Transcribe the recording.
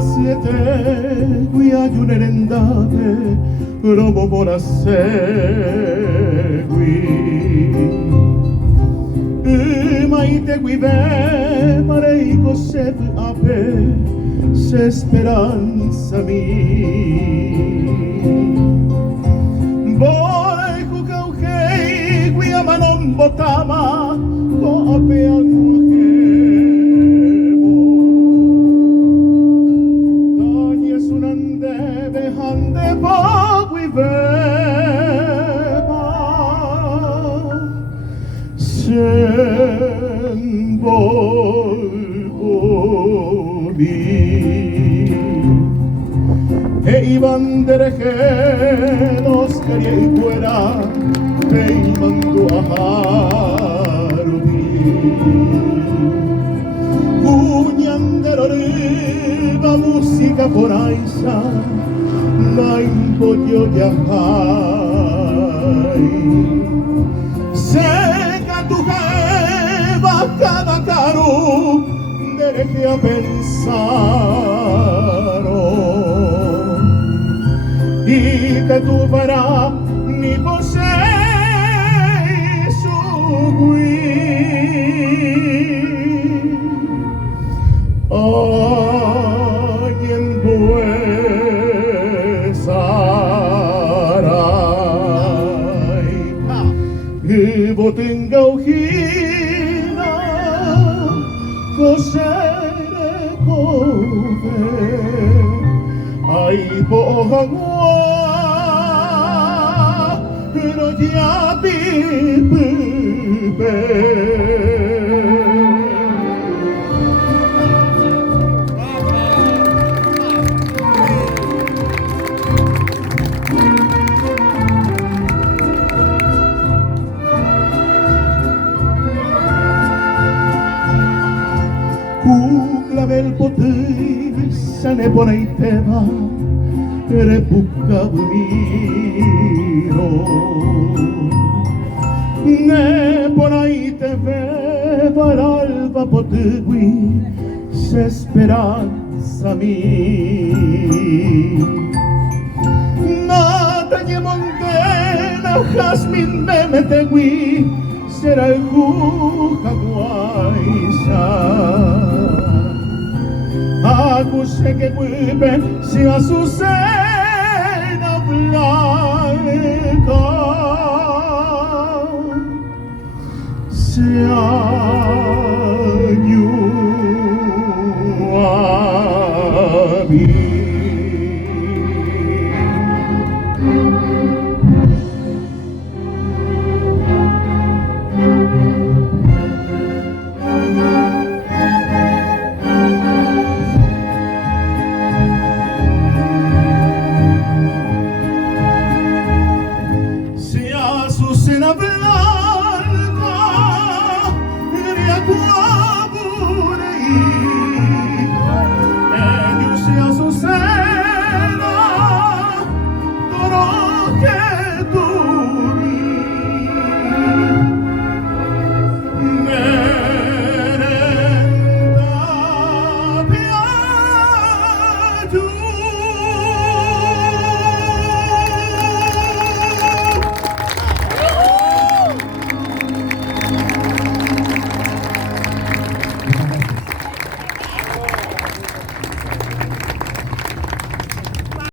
Siete qui ayunerendave robo por segui maite qui ve marei cosep ape se speranza mi voi cu cauchei qui amanon botama co ape Hande pagui veva sen volvoni e iban derejenos quería y fuera te mandó a Harubi Uñandero riba música por aisa la impodio viajai seca tu jeva cada caro deje a pensar y que tu fará ni posee su tenga ujina cosere cove ay pohangwa no ya bibe clavel poter se ne pone i tema repukka miro ne pone i teve varalva potegui se speranza mi nata nie montena jasmin me metegui será el jujaguaisa acuse que vuelve si a su cena blanca se